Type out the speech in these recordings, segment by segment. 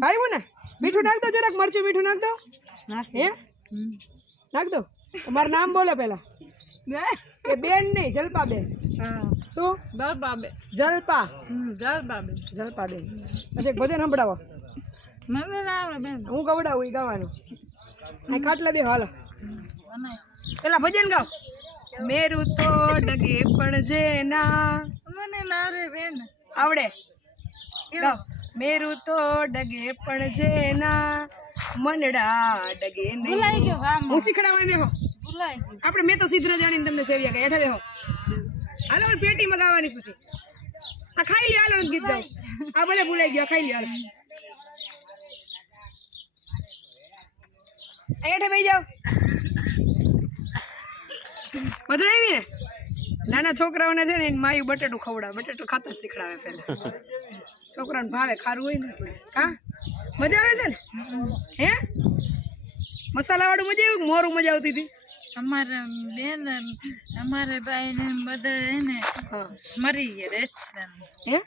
ભાઈ ને. મીઠું નાખ દો જરાક મરચું મીઠું નાખ દો. હે. નાખ દો. તમારું નામ બોલો પેલા એ બેન નહીં જલપા બેન હા. શું? બેન જલપા. હમ બેન જલપા બેન પછી ભજન સંભળાવો. હું ગવડાવું એ ગાવાનું. ખાટલા બે હાલો. પેલા ભજન ગાવ મેરું તો ડગે પણ જે ના મને ના રે બેન. આવડે. ગાવ મેરું તો ડગે પણ જે ના. મનડા ડગે ભૂલાઈ ગયો હું શીખડાવા હો ભૂલાઈ ગયો. આપણે મેં તો સિદ્ધ જાણીને તમને સેવ્યા ગયા એઠે રહો હાલો પેટી પેટીમાં ગાવાની પછી. આ ખાઈ લ્યો હાલો ગીત ગાવ આ ભલે ભૂલાઈ ગયો ખાઈ લ્યો હાલો. હેઠે બેસી જાવ મજા આવી ને? નાના છોકરાઓને છે ને માયું બટેટું ખવડાવે બટેટું ખાતા શીખડાવે પહેલા. છોકરાને ભાવે ખારું હોય ને એટલે હા? મજા આવે છે ને? હે? મસાલાવાળું મજા આવ્યું મોરું મજા આવતી હતી? અમારે બેન અમારે ભાઈ ને બધા હે ને મરી ગયા રેસ્ટોરન્ટ હે?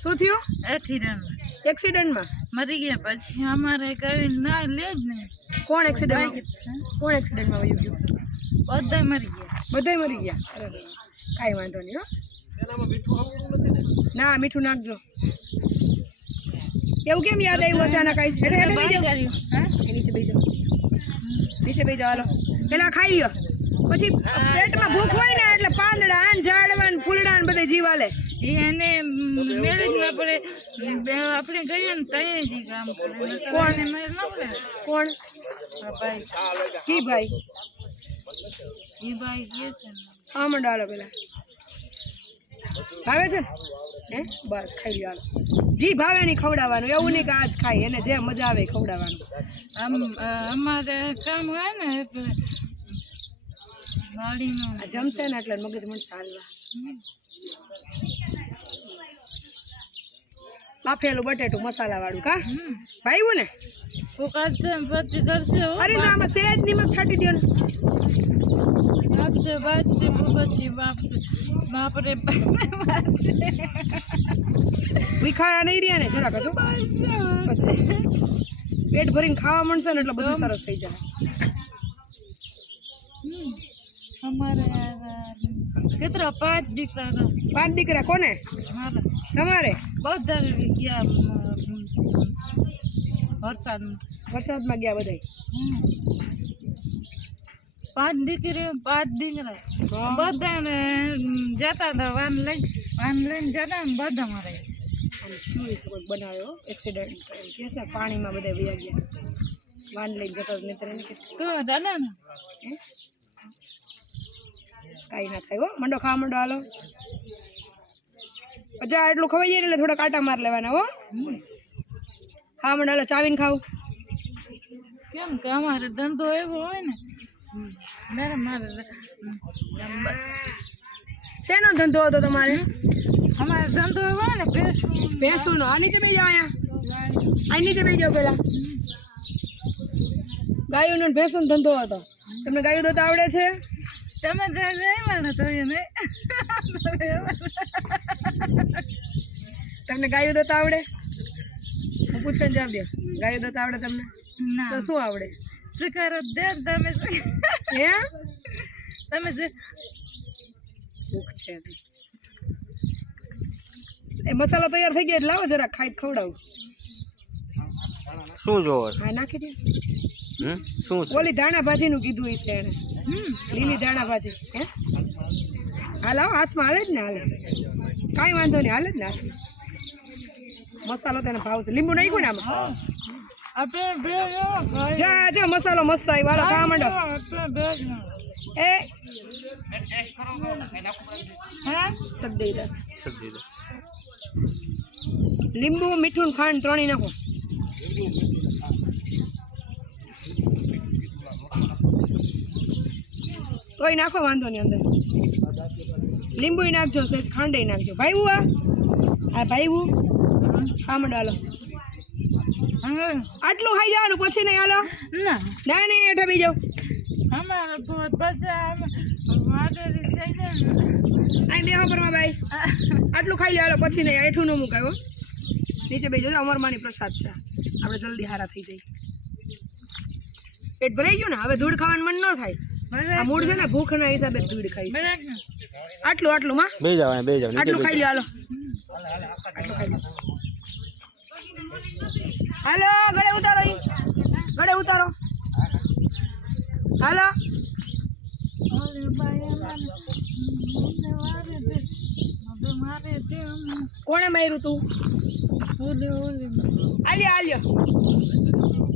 શું થયું? એક્સિડન્ટ એક્સિડન્ટમાં મરી ગયા પછી અમારે કઈ ના લે જ ને. કોણ એક્સિડન્ટ કોણ એક્સિડન્ટમાં વયું ગયું બધા મરી ગયા. બધાય મરી ગયા? કાંઈ વાંધો નહીં હો. ના? મીઠું નાખજો. એવું કેમ યાદ આવ્યું અચાનક નીચે બેસી જાઓ. નીચે બેસી જાઓ હાલો. પેલા ખાઈ લો પછી પેટમાં ભૂખ હોય ને એટલે પાંદડા ને ઝાડવા ને ફૂલડા ને બધે જીવ એ એને મેળે જ ના પડે. આપણે ગઈએ ને તઈએ જ કામ કોણ? કોણ? આ ભાઈ. કી છે પેલા. ભાવે છે? હે? બસ ખાઈ લ્યો જી ભાવે નહીં ખવડાવવાનું. એવું નહીં કે આજ ખાય એને જે મજા આવે ખવડાવવાનું. આમ અમારે કામ હોય ને એટલે જમશે ને એટલે મગજ મળશે હાલવા. બાફેલું બટેટું મસાલા વાળું કા. ભાઈવું ને? અરે ના આમાં સહેજ નિમક છાંટી દો ને. કાઢશે બાજશે પછી બાપરે વિખાયા નહીં રહ્યા ને જરા કશું? બસ. પેટ ભરીને ખાવા મળશે ને એટલે બધું સરસ થઈ જાય. અમારે કેટલા પાંચ દીકરા. પાંચ દીકરા કોને? મારા. તમારે? બધા ગયા વરસાદ વરસાદમાં. ગયા હમ. પાંચ દીકરીઓ પાંચ દીકરા. બધાને જતા હતા વાન લઈ વાન લઈને જતા ને બધા મરે. આમ શું એ સબક બનાવ્યો? એક્સિડન્ટ કેસ ને? પાણીમાં બધા વ્યા ગયા. વાન લઈને જતા મિત્ર એને કીધું. દાદા ને? કાંઈ ના થાય હો. મંડો ખા મંડો હાલો. અચ્છા એટલું ખવાઈ જાય એટલે થોડા કાંટા માર લેવાના હો. હા મંડો હાલો ચાવીને ખાવું. કેમ કે અમારે ધંધો એવો હોય ને શેનો ધંધો હતો તમારે? અમારે ધંધો એવો ને ભેંસું ભેંસુનો. આ નીચે બે જાઓ અહીંયા. આ નીચે બે જાઓ પેલા ગાયોનો ભેંસુનો ધંધો હતો. તમને ગાયો દોતા આવડે છે? તમે તમને ગાયો દોતા આવડે? હું પૂછવાનું જવાબ દે ગાયો દોતા આવડે તમને? તો શું આવડે? શીખારો દે ને તમે હે તમે જે ભૂખ છે. એ મસાલો તૈયાર થઈ ગયો એટલે લાવો જરા ખાઈ ખવડાવું. શું જોવો હા નાખી દે. હમ? શું છે? ઓલી ધાણા ભાજીનું કીધું છે એને. હમ લીલી ધાણા ભાજી. હે? હાલ આવો હાથમાં હાલે જ ને હાલે. કાંઈ વાંધો નહીં હાલે જ ને મસાલો મસાલો તેને ભાવશે લીંબુ નાખ્યું ને આમાં? જા જા મસાલો મસ્ત આવી વાળો ખા માંડો. એ. લીંબુ મીઠું ખાંડ ત્રણેય નાખો. તોય નાખો વાંધો નહીં અંદર. લીંબુ નાખજો સેજ ખાંડે નાખજો. ભાઈ આ? ભાઈ હવે આટલું ખાઈ જવાનું પછી નહીં હાલો. ના. ના નહીં હેઠા બી જાઓ. અમારે ભૂત ને. બેહો પરમાં ભાઈ આટલું ખાઈ લે હાલો પછી નહીં હેઠું ન મુકાયો નીચે બીજો જજો અમરમાની પ્રસાદ છે. આપણે જલ્દી હારા થઈ જઈએ. પેટ ભરાઈ ગયું ને હવે ધૂળ ખાવાનું મન ન થાય. આ મૂળ છે ને ભૂખના હિસાબે ધૂળ ખાઈ ને આટલું આટલું માં? બે જાવ અહીંયા બે જાવ આટલું ખાઈ હાલો. હાલો ગળે ઉતારો ગળે ઉતારો. હાલો. કોણે માર્યું તું? આલ્યો આલ્યો.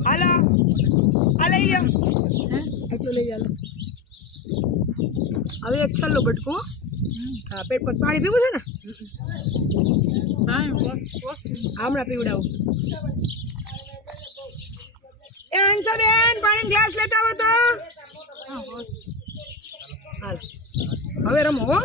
હાલો. આ લઈ લ્યો. આટલું લઈ ચાલો હવે એક છેલ્લું બટકું હો. પેટ પર પાણી પીવું છે ને? હા હમણાં પીવડાવું. એ બેન પાણી ગ્લાસ લેતા આવો તો. હાલ. હવે રમો હો.